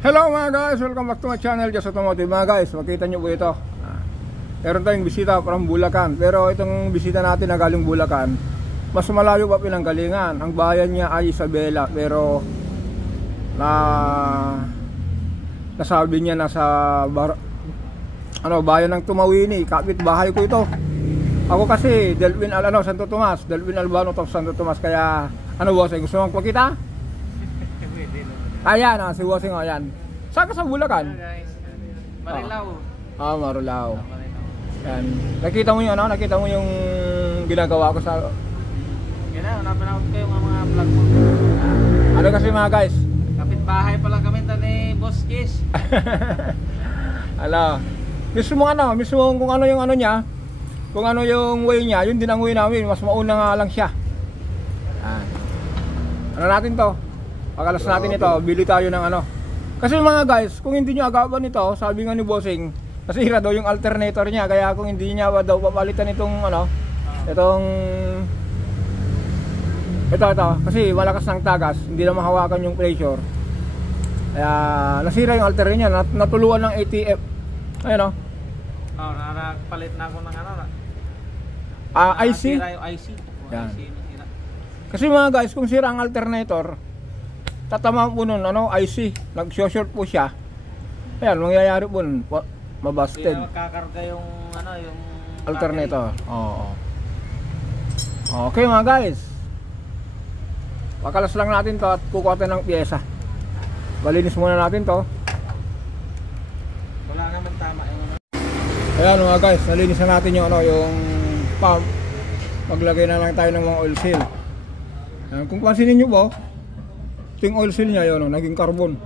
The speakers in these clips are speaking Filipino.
Hello mga guys, welcome back to my channel, Just Automotive. Mga guys, makita nyo po ito. Meron tayong bisita from Bulacan. Pero itong bisita natin na galing Bulacan, mas malayo pa pinanggalingan. Ang bayan niya ay Isabela. Pero nasabi niya nasa bayan ng Tumawini. Kapit bahay ko ito. Ako kasi Santo Tomas, Delvin Albano of Santo Tomas. Kaya bossing, gusto mong pakita? Ayan, si Bossing, ayan. Saan ka sa Bulacan? Guys, Marilao. Marilao. Yan. Nakita mo yung ginagawa ko sa... Yan na, napanood ko yung mga vlog mo. Ano kasi mga guys? Kapitbahay pa lang kami ni Boss Kiss. Mismo kung ano yung niya, kung ano yung way niya, yun din ang way namin. Mas mauna nga lang siya. Ano natin to? Pagkalas natin ito, bili tayo ng Kasi mga guys, kung hindi nyo agapan ito, sabi nga ni Bossing, nasira daw yung alternator niya. Kaya kung hindi niya daw papalitan itong ito, kasi malakas ng tagas, hindi na mahawakan yung pressure. Kaya nasira yung alternator niya, natuluan ng ATF. Ayun Nakapalit na ako ng IC? Nasira yung IC. Yan. Kasi mga guys, kung sira ang alternator, tatama po nun, IC, nag-short po siya. Ayan, mangyayari po nun, mabasted. Kaya magkakarga yung alternator. Oo. Okay mga guys, pakalas lang natin to at kukuha tayo ng pyesa. Balinis muna natin to. Wala naman tama yung Ayan mga guys, nalinis na natin yung yung pump. Maglagay na lang tayo ng mga oil seal. Ayan, kung pansinin nyo po, yung oil seal niya yun, naging carbon.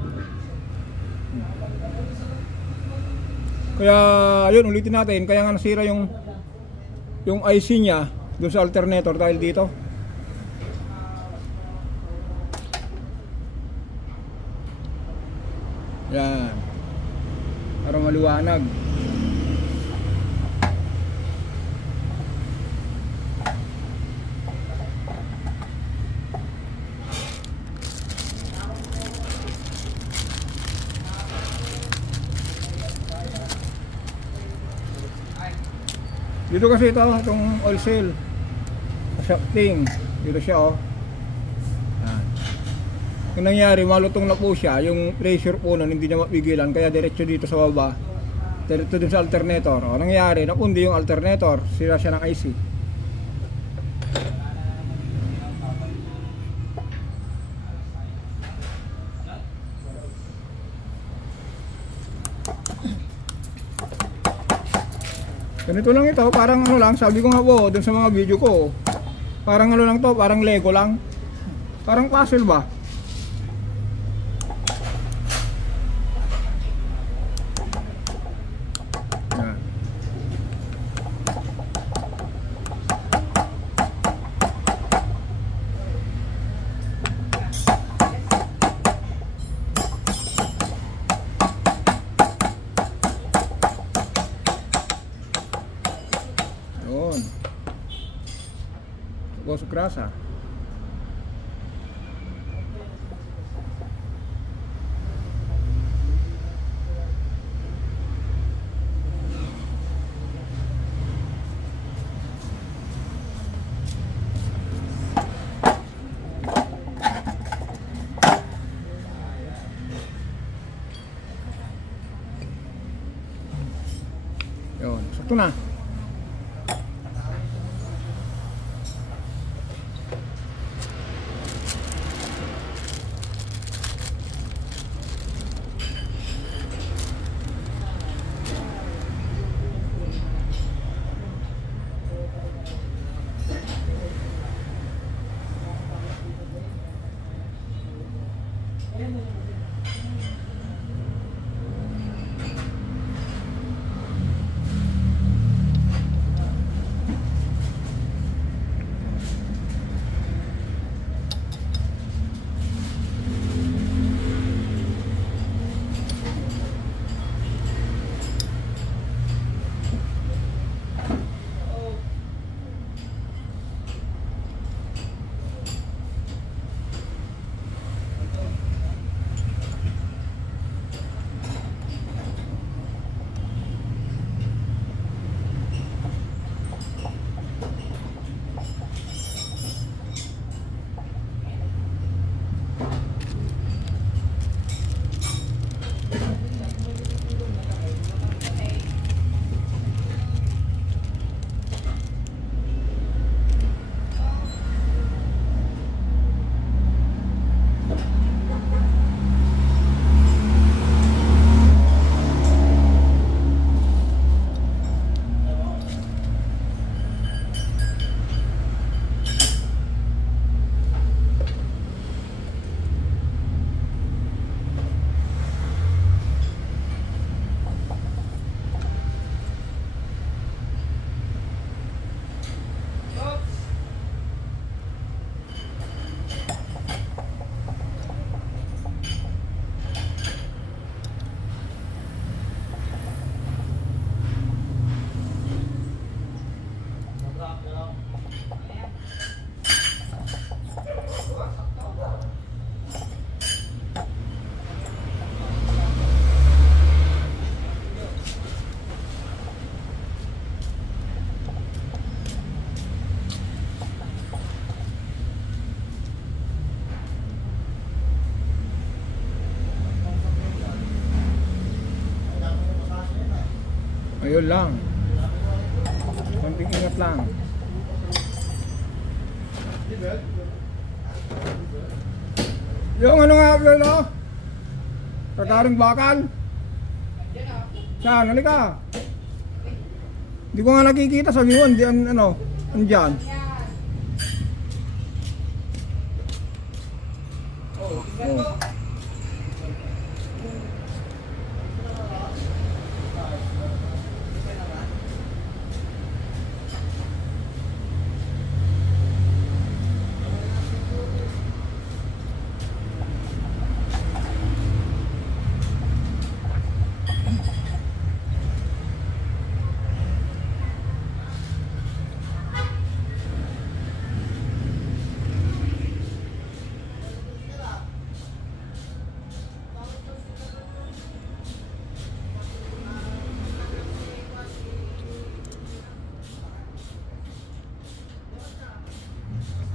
Kaya yun, ulitin natin. Kaya nga nasira yung IC niya doon sa alternator dahil dito. Yan, para maliwanag. Dito kasi itong oil seal shafting, dito siya Yan. Yung nangyari, malutong na po siya, yung pressure po nun hindi niya mapigilan, kaya diretso dito sa baba, diretso din sa alternator. Nangyari, napundi yung alternator, sira siya ng IC. Ganito lang ito, parang lang, sabi ko nga po dun sa mga video ko, parang lang to, parang Lego lang, parang puzzle ba? Yan. Gosok rasa. Yun, sakto na. Ayun lang. Konting ingat lang. Yung ano nga yun, no? Kakaring bakal. Saan? Halika. Hindi ko nga nakikita. Sabi mo, hindi ano, andyan. Oh.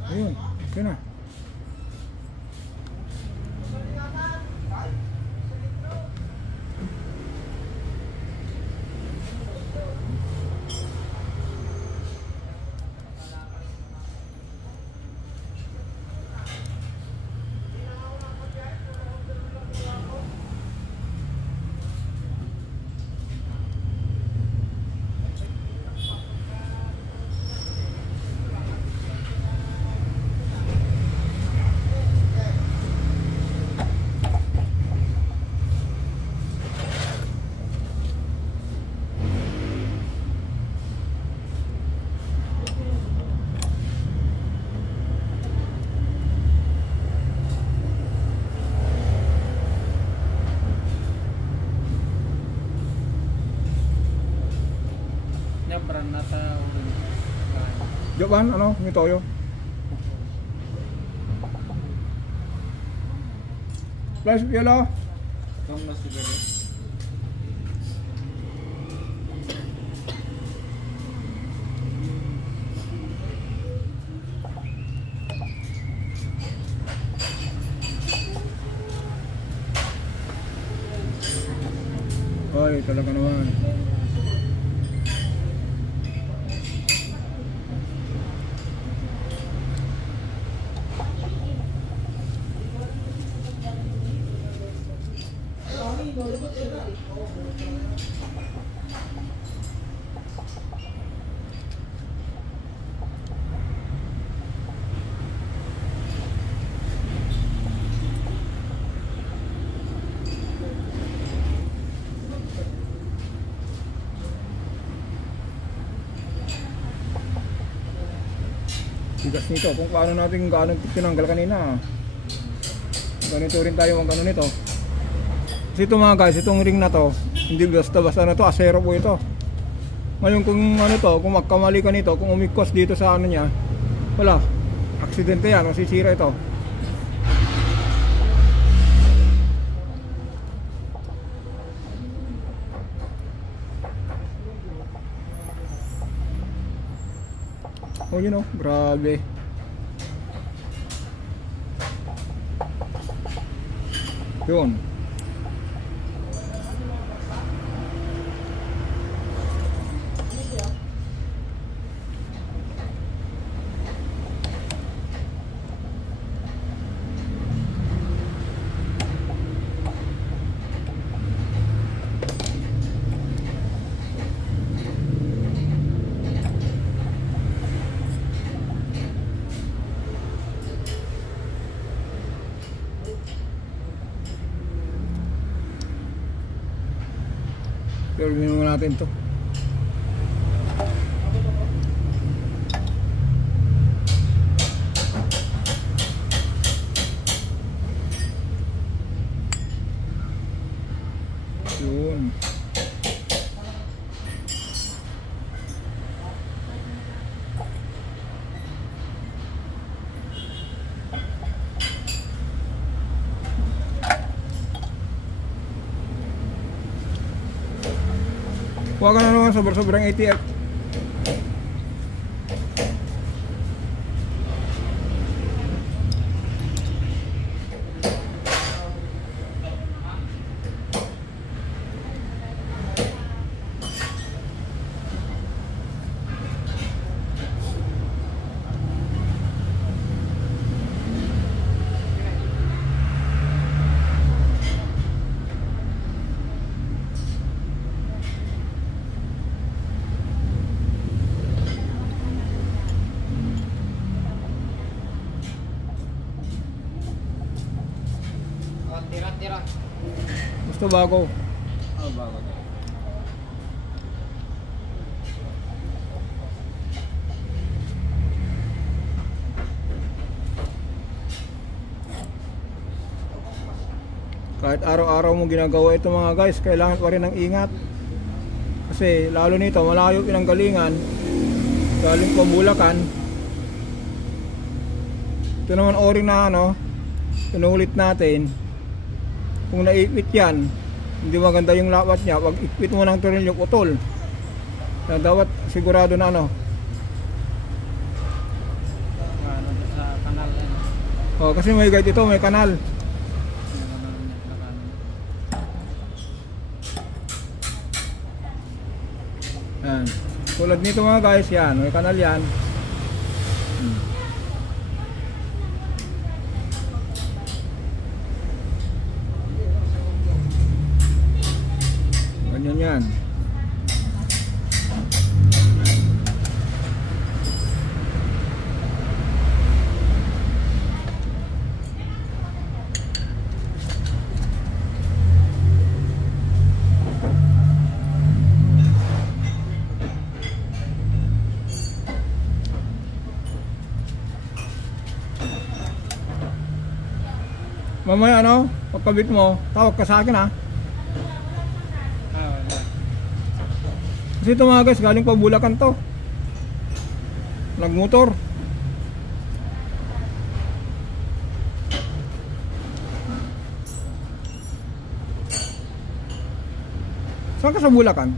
Ayun, okay na. Nyabran na tao. Japan, ano? Yung toyo. Plus, yellow. Kung mas siguro. Ay, talaga naman. Tigas nito, kung paano natin gaano tinanggal kanina. Ganito rin tayo mag ano nito. Kasi ito mga guys, itong ring na to, hindi basta-basta na to, asero po ito. Ngayon kung ano to, kung magkamali ka nito, kung umikos dito sa ano niya, wala, aksidente yan, masisira ito. Oh, you know, grabe. Yun. Pero minum natin to. Yun. Huwag ka na naman sobrang ATF. Ito bago. Oh, bago to. Kahit araw-araw mo ginagawa ito mga guys, kailangan pa rin ng ingat. Kasi lalo nito, malayo pinanggalingan. Galing pa Bulacan. Ito naman o-ring na ano, pinulit natin. Kung naipit yan, hindi maganda yung lawat niya. Pag ipit mo ng tornilyo, putol. Kaya dapat sigurado na ano. Ano sa kanal yan. Oh, kasi may guide ito, may kanal. Yan. Tulad nito mga guys, yan, may kanal yan. Ganyan yan. Mamaya ano, pagkabit mo, tawag ka sa akin ha. Wala. Kasi ito mga guys, galing pa Bulacan to. Nagmotor. Saan ka sa Bulacan?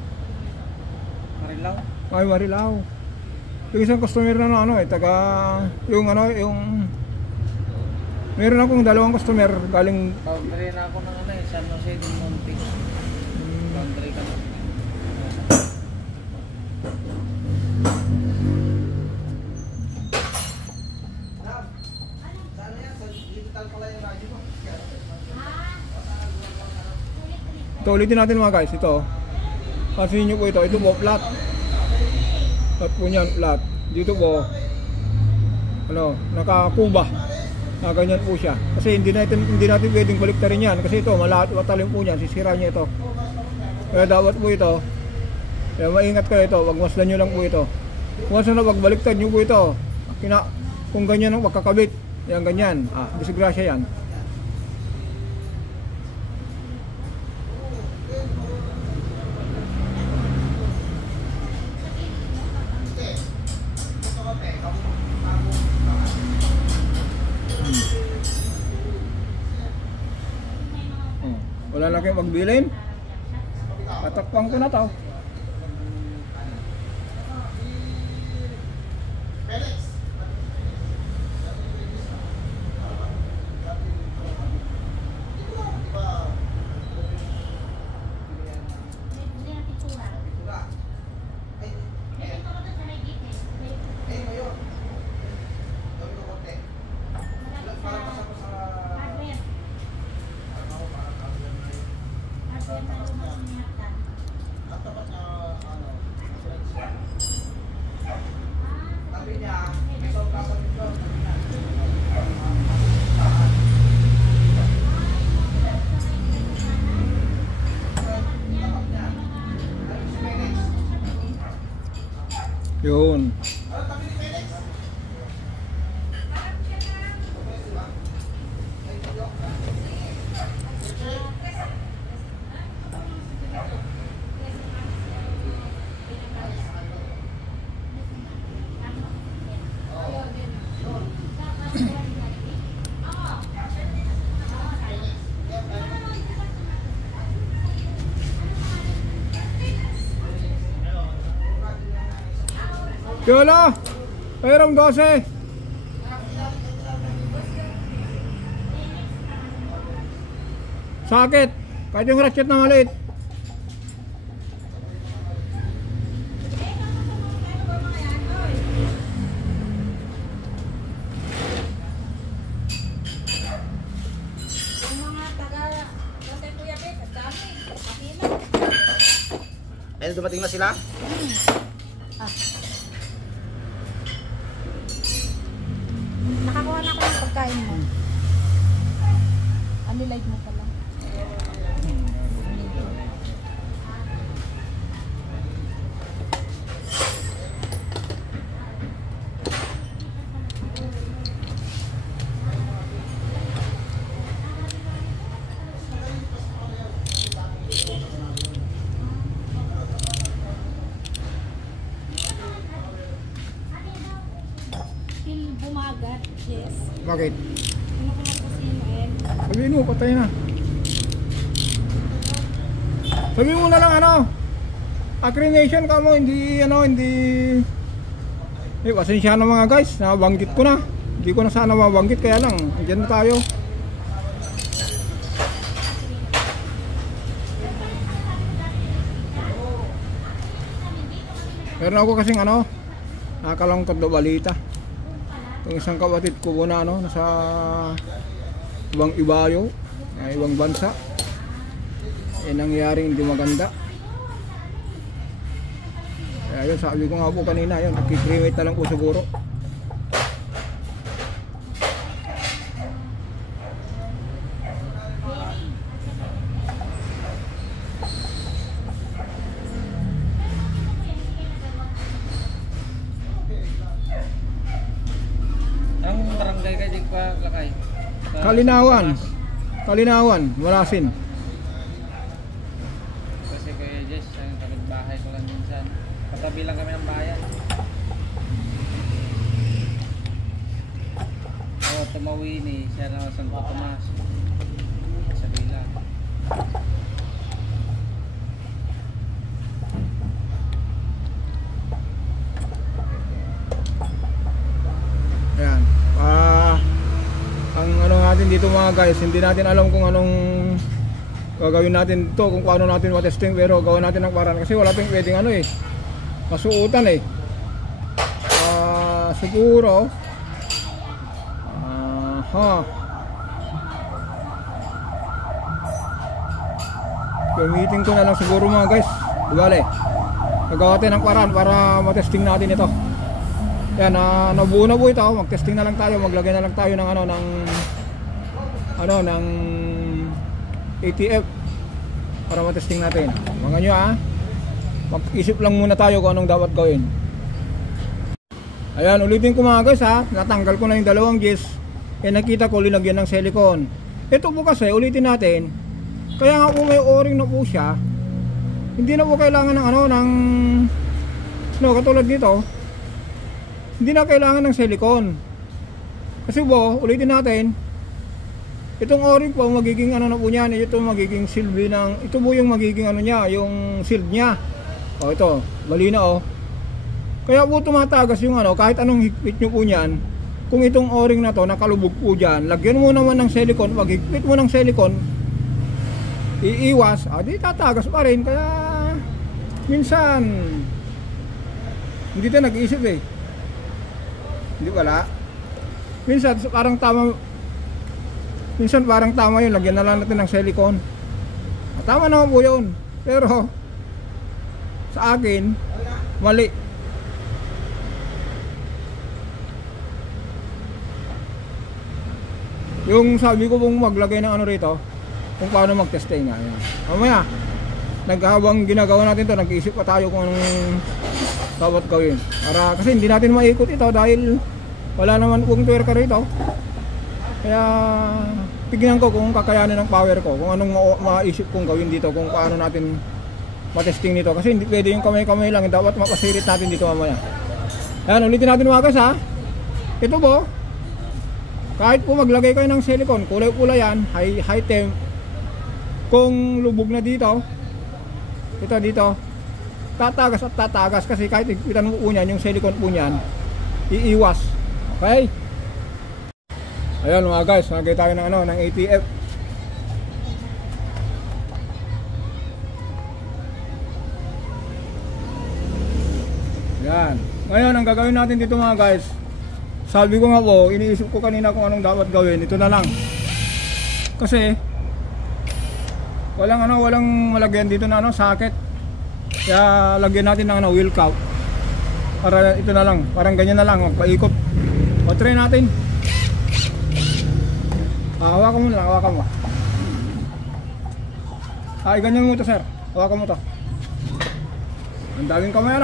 Marilaw? Ay, Marilao. Yung isang customer na ano taga, yung ano, yung meron akong dalawang customer galing Boundary na ako ng ano eh, San Jose del Monte. Boundary ka na. ito, ulitin natin mga guys, ito. Pansin nyo po ito po flat. Flat po niyan, flat. Dito po, ano, nakakuba. Ganyan po siya. Kasi hindi natin pwedeng baliktarin yan. Kasi ito, matalim po niyan, sisira niya ito. Kaya dapat po ito, kaya maingat kayo ito, wag masdan nyo lang po ito. Once na pagbaliktad nyo po ito, kung ganyan ang pagkakabit, yan ganyan, disgrasya yan. Wala na kayong magbilin. Tatakpan ko na to. Yun. Yola, pairam 12. Sakit, kahit yung ratchet na maliit. Ayun, dumating na sila? Nakakuha na ako ng pagkain mo. Ano live mo pala? Bakit? Ano ko magkasino eh? Sabihin mo, patay na. Sabihin mo na lang ano, accreditation ka mo, hindi ano, hindi... pasensya na mga guys, nabanggit ko na. Hindi ko na sana mabanggit, kaya lang, andyan na tayo. Meron ako kasing ano, nakalangkod na balita. Itong isang kapatid ko po na ano, nasa ibang ibayo, ibang bansa. Nangyaring hindi maganda. Kaya yun, sabi ko nga po kanina, yun, nagkikremate na lang po siguro. Ang barangay ka di pa lakay. Kalinawan, Malasin. Kasi Kuya Jess, ang kapitbahay ko lang minsan. Katabi lang kami ng bayan. Oo, Tumawini, siya na Santo Tomas. Sa bilang. Ayan. Ang ano natin dito mga guys, hindi natin alam kung anong gagawin natin dito, kung paano natin matesting, pero gawin natin ng paraan kasi wala pang pwedeng ano eh, masuutan eh. Siguro gamitin ko na lang siguro mga guys, bale gagawa tayo ng paraan para matesting natin ito. Yan, nabuo na po ito. Mag-testing na lang tayo, maglagay na lang tayo ng ng ATF para matesting natin. Mga nyo mag-isip lang muna tayo kung anong dapat gawin. Ayan, ulitin ko mga guys natanggal ko na yung dalawang gis. Nakita ko linagyan ng silicone. Ito po kasi, ulitin natin. Kaya nga po may o-ring na po siya. Hindi na po kailangan ng katulad dito. Hindi na kailangan ng silicone. Kasi po, ulitin natin, itong o-ring po magiging ano na po niyan, ito magiging silbi ng, ito po yung magiging ano niya, yung shield niya. Ito, bali na Kaya po tumatagas yung kahit anong higpit nyo po niyan, kung itong o-ring na to nakalubog po diyan, lagyan mo naman ng silicone, pag higpit mo ng silicone, iiwas, di tatagas pa rin. Kaya minsan hindi tayo nag-iisip hindi wala. Minsan parang tama yun, lagyan na lang natin ng silicone. Tama naman po yun. Pero sa akin, mali. Yung sabi ko pong maglagay ng rito, kung paano mag-testing nga. Mamaya, habang ginagawa natin to, nag-iisip pa tayo kung anong dapat gawin. Kasi hindi natin maikot ito dahil wala naman pong twerka rito. Kaya tignan ko kung kakayanin ng power ko, kung anong maisip kong gawin dito, kung paano natin matesting nito. Kasi hindi pwede yung kamay-kamay lang, dapat mapasirit natin dito mamaya. Ayan, ulitin natin mga guys Ito po, kahit po maglagay kayo ng silicone, kulay-kulay yan, high temp. Kung lubog na dito, ito dito, tatagas at tatagas kasi kahit ipitan mo po niyan, yung silicone po niyan, iiwas. Okay? Ayan mga guys, nagay tayo ng ng ATF. Yan. Ngayon, ang gagawin natin dito mga guys, sabi ko nga po, iniisip ko kanina kung anong dapat gawin. Ito na lang. Kasi walang malagyan dito na socket. Kaya lagyan natin ng wheel cap. Para ito na lang, parang ganyan na lang, magpaikot. O try natin. Hawakan mo lang, hawakan mo. Ganyan mo ito sir. Hawakan mo ito. Ang daming kamay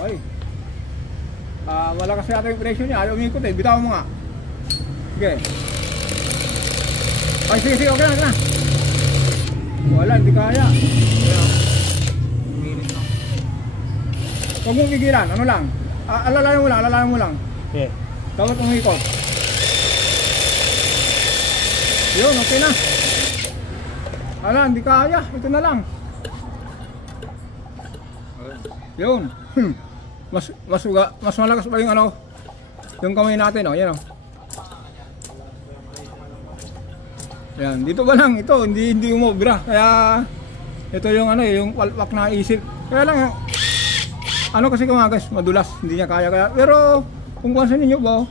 Ay. Malakas yata yung pressure niya. Ayaw umikot Bitaw mo nga. Sige. Ay, sige, okay na. Wala, hindi kaya. Huwag mong pigilan, ano lang. Alalayan mo lang. Okay. Dapat umikot. Yun, okay na. Ala, hindi kaya. Ito na lang. Yun. Mas malakas pa yung ano, yung kamay natin, oh. Yan, oh. Yan, dito ba lang ito, hindi umobra. Kaya ito yung ano, yung palpak na isip. Kaya lang ano kasi kumagas, madulas, hindi niya kaya. Pero kung pansin niyo ba,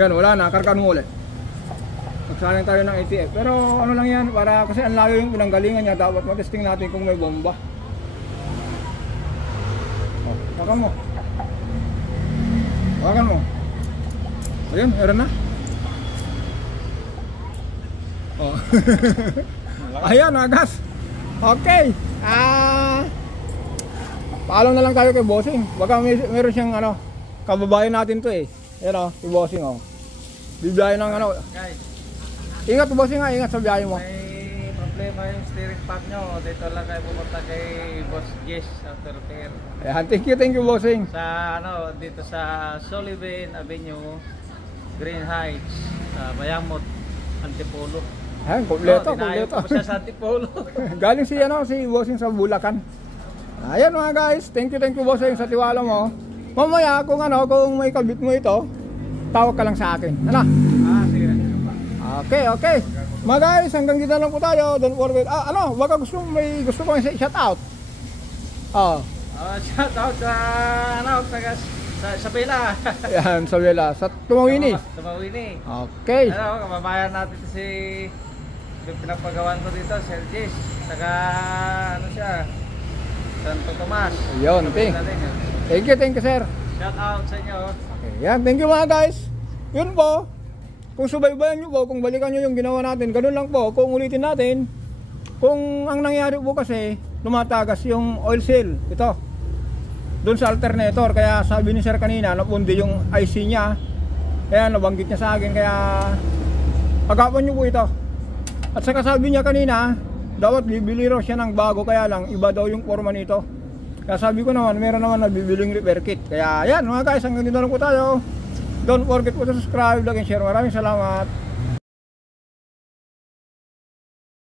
yan, wala na, kargaan mo ulit. Magsalang tayo ng ATF. Pero ano lang yan, para kasi ang layo yung pinanggalingan niya, dapat matesting natin kung may bomba. Oh, hawakan mo. Hawakan mo. Ayun, meron na. Oh. Ayan, agas. Okay. Paalam na lang tayo kay Bossing. Baka meron siyang ano, kababayan natin to eh. Yan, oh, si Bossing, oh. Bibiyahe ng ano. Guys, Ingat Bossing, ha, ingat sa biyahe mo. may problema yung steering pack nyo. Dito lang kayo pumunta kay Boss Jess Auto Repair. Ayan, thank you Bossing. Sa ano, dito sa Sullivan Avenue, Green Heights, Bayamot, Antipolo. Ayan, kompleto, Dinayo kompleto. ko siya sa Antipolo. Galing si Bossing sa Bulacan. Ayan mga guys, thank you Bossing sa tiwala mo. Mamaya kung may kabit mo ito, tawag ka lang sa akin. Ano? Sige. Okay. Mga guys, hanggang dito lang po tayo. Don't forget. Baka may gusto kong shout out. Shout out sa Bela. Ayan, sa Bela, sa Tumawini. Tumawini. Okay. Ano, kababayan natin si pinapagawan ko dito, Sir Jess. Saka ano siya, Santo Tomas. Ayun, thank you sir. Shout out sa inyo. Okay, yan, thank you mga guys. Yun po. Kung subaybayan nyo po, kung balikan nyo yung ginawa natin, ganun lang po. Kung ulitin natin, kung ang nangyari po kasi, lumatagas yung oil seal. Ito. Doon sa alternator. Kaya sabi ni sir kanina, napundi yung IC niya. Kaya nabanggit niya sa akin. Kaya agapan nyo po ito. At saka sabi niya kanina, dapat bibili raw siya ng bago. Kaya lang, iba daw yung forma nito. Kaya sabi ko naman, meron naman nabibiling repair kit. Kaya yan mga guys, hanggang dito lang po tayo. Don't forget to subscribe, like and share. Maraming salamat.